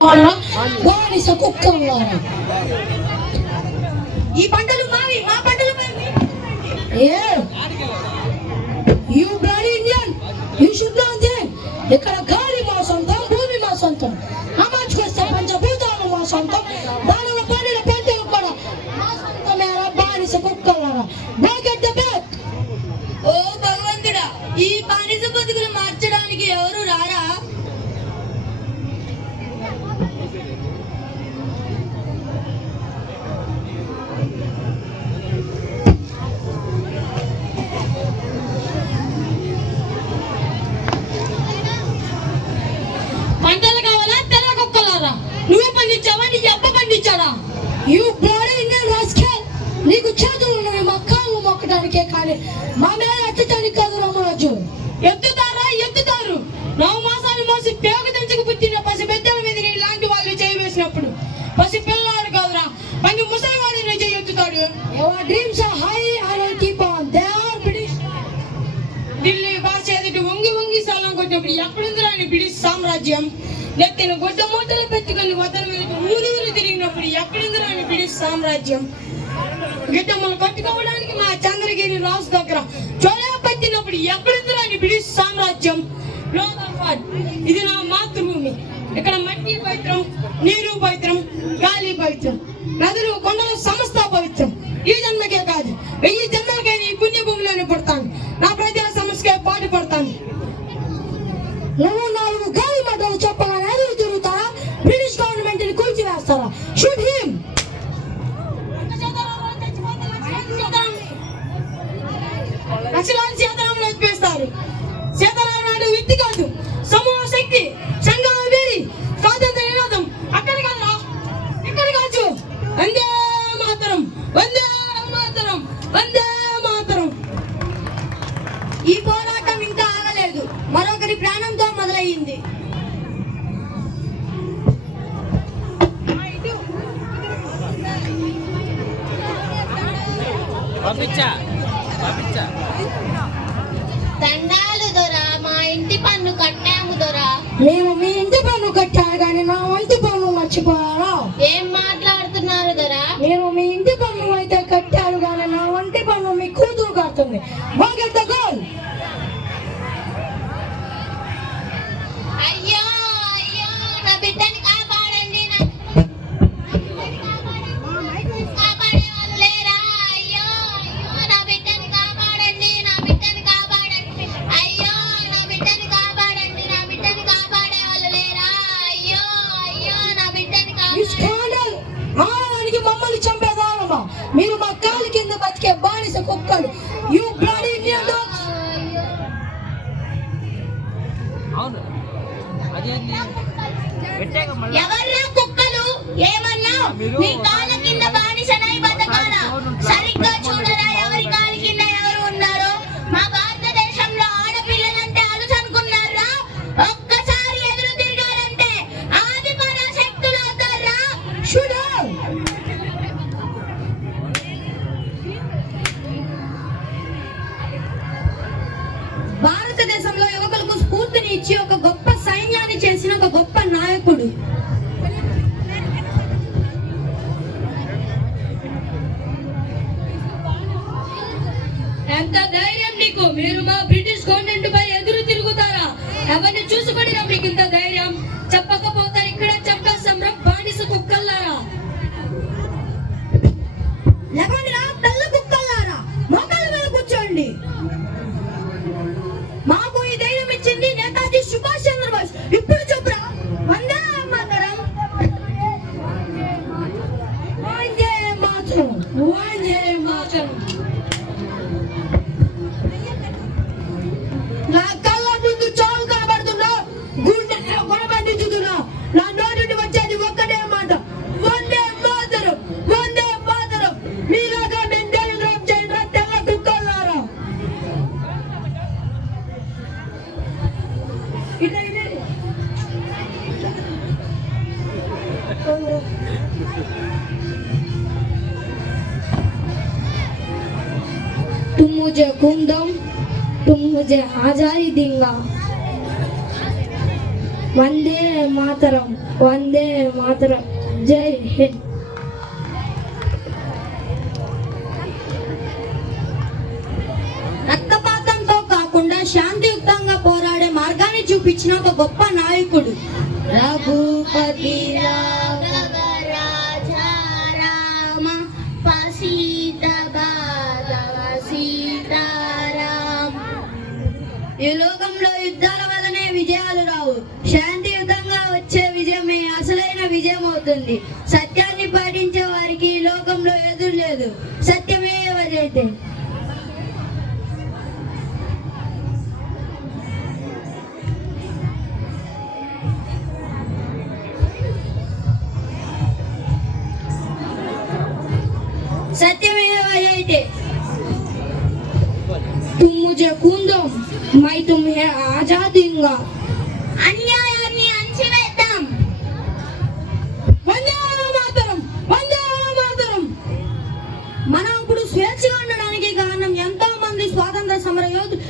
బానిస కుక్కలారా. ఈ పంటలు మావి, మా పంటలు you bloody Indian, you should know thing. ఇక్కడ గాలి మా సొంతం, భూమి మా సొంతం, అమర్చుకొస్తే పంచభూతాలు మా సొంతం, దానిలో పండిన పంటలు కూడా మా సొంతమేరా. బానిస కుక్కలారా, బ్యాక్ ఎట్ ద బ్యాక్. ఓ భగవంతుడా, ఈ బానిస బతుకులు మార్చడానికి ఎవరు రారా? పంటలు కావాలా తెల్ల కుక్కలారా? నువ్వు పండించావా, నీ అబ్బ పండించాడా? యూ బ్లడీ ఇండియన్ రాస్కెల్, నీకు చేతులు ఉన్నవి మా కాళ్ళు మొక్కడానికే కానీ మా మీద ఎత్తడానికి కాదు. రామరాజు ఎత్తుతారా? ఎత్తుతారు. 9 మాసాలు మోసి పేగ తెంచుకు పుట్టిన పసిబిడ్డల మీద ఇలాంటి వాళ్ళు చేయవేసినప్పుడు పసి పిల్లలు కాదురా, పని ముసలివాడు నీ చేయి ఎత్తుతాడు. Your dreams are high and I keep on. They are British. Delhi భాష ఎదుటి వంగి వంగి సలాం కొట్టినప్పుడు ఎక్కడుందిరా అని బ్రిటిష్ సామ్రాజ్యం? నెత్తిన గొడ్డ మూటలు పెట్టుకుని వదల మీద ఊరూరు తిరిగినప్పుడు ఎక్కడుందిరా అని బ్రిటిష్ సామ్రాజ్యం? గిడ్డమ్మలు కట్టుకోవడానికి మా చంద్రగిరి రాజు దగ్గర చొలా పట్టినప్పుడు ఎక్కడుందిరా అని బ్రిటిష్ సామ్రాజ్యం? ఇది నా మాతృభూమి. ఇక్కడ మట్టి పవిత్రం, నీరు పవిత్రం, గాలి పవిత్రం, నదులు కొండలు సమస్త పవిత్రం. ఈ జన్మకే కాదు 1000 జన్మలకైనా ఈ పుణ్యభూమిలోనే పుడతాను. నా ప్రజా సమస్యకే పాటు పడతాను. నువ్వు 4 గాలి మాటలు చెప్పగానే ఎదురు తిరుగుతారా? బ్రిటిష్ గవర్నమెంట్ ని కూల్చివేస్తారా? Shoot him. లక్షలాది సీతారాములు ఎత్తిపేస్తారు. సీతారామ నాడు వ్యక్తి కాదు, సమూహ శక్తి, సంఘాల వేడి, స్వాతంత్ర నినాదం అక్కడ కాదురా, ఇక్కడ కాదు. వందే మాతరం, వందే మాతరం, వందే మాతరం. ఈ పోరాటం ఇంకా ఆగలేదు, మరొకరి ప్రాణంతో మొదలయ్యింది. దండాలు దొరా, మా ఇంటి పన్ను కట్టాము దొరా. మేము మీ ఇంటి పన్ను కట్టారు కానీ నా ఇంటి పన్ను మర్చిపోయారా? ఏం మాట్లాడుతున్నారు దొరా? మేము మీ ఇంటి పన్ను అయితే కట్టారు కానీ నా వంటి పన్ను మీ కూతురు కడుతుంది. బాగెట్ ద గోల్. అయ్యో అయ్యో, నా బిడ్డని కాపాడండి, కాపాడే వాళ్ళు లేరా? అయ్యో అయ్యో, నా బిడ్డని కాపాడండి, నా బిడ్డని కాపాడండి. అయ్యో నా బిడ్డని కాపాడండి, నా బిడ్డని కాపాడే వాళ్ళు లేరా? అయ్యో అయ్యో, నా బిడ్డని స్కాండల్. ఆడానికి మమ్మల్ని చంపేదానమా? మీరు మా కాలు కింద బతికే బానిస కుక్కలు. You bloody Indian dogs. ఎవర్రా కుక్కలు? ఏమన్నా నీ కాళ్ళ కింద బానిసనై బతకాలా? సరిగ్గా చూడరా ఎవరి కాళ్ళ కింద ఎవరు ఉన్నారో? మా భారతదేశంలో ఆడపిల్లలంటే అలుసు అనుకున్నారా? ఒక్కసారి ఎదురు తిరిగారంటే ఆది పరాశక్తులు అవుతారా? భారతదేశంలో యువకులకు స్ఫూర్తిని ఇచ్చి ఒక గొప్ప సైన్యాన్ని చేసిన ఒక గొప్ప నాయకుడు. ఎంత ధైర్యం నీకు? మీరు మా బ్రిటిష్ గవర్నమెంట్ పై ఎదురు తిరుగుతారా? ఎవరిని చూసుకొని మీకు ఇంత ధైర్యం? చెప్పకపోతే ఇక్కడ చంపేస్తాం రా బానిస కుక్కల్లారా. లేకుండా తెల్ల కుక్కల్లారా, మోకాళ్ళ మీద కూర్చోండి. మాకు ఈ ధైర్యం ఇచ్చింది నేతాజీ సుభాష్ చంద్రబోస్. ఇప్పుడు చెప్పురా, వందే మాతరం, వందే మాతరం, వందే మాతరం. నా కళ్ళ ముందు చావు కనబడుతున్నా, గుండె కొనబడించుతున్నా. నా నోటి వచ్చేది ఒక్కటే మాట, వందే మాతరం, వందే మాతరం. మీలాగా మెంటల్ డ్రాప్ చేయండి తెల్ల కుక్కల్లారా. तुम मुझे खून दो, तुम मुझे आजादी देंगा. వందే మాతరం, వందే మాతరం, జై హింద్. రక్తపాతంతో కాకుండా శాంతియుక్తంగా పోరాడే మార్గాన్ని చూపించిన ఒక గొప్ప నాయకుడు రఘుపతి రాఘవ రాజా రామ పసీత బాధవ సీతారామ. ఈ లోకంలో యుద్ధాల వల్లనే విజయాలు రావు, శాంతియుతంగా వచ్చే విజయమే అసలైన విజయం అవుతుంది. సత్యాన్ని పాటించే వారికి ఈ లోకంలో ఎదురు లేదు. సత్యమే జయతే. सत्यमेव जयते. तुम मुझे खून दो, मैं तुम्हें आजाद दूंगा. అన్యాయాన్ని అణచివేద్దాం. వందే మాతరం, వందే మాతరం. మనం ఇప్పుడు స్వేచ్ఛగా ఉండడానికి కారణం ఎంతో మంది స్వాతంత్ర సమర యోధులు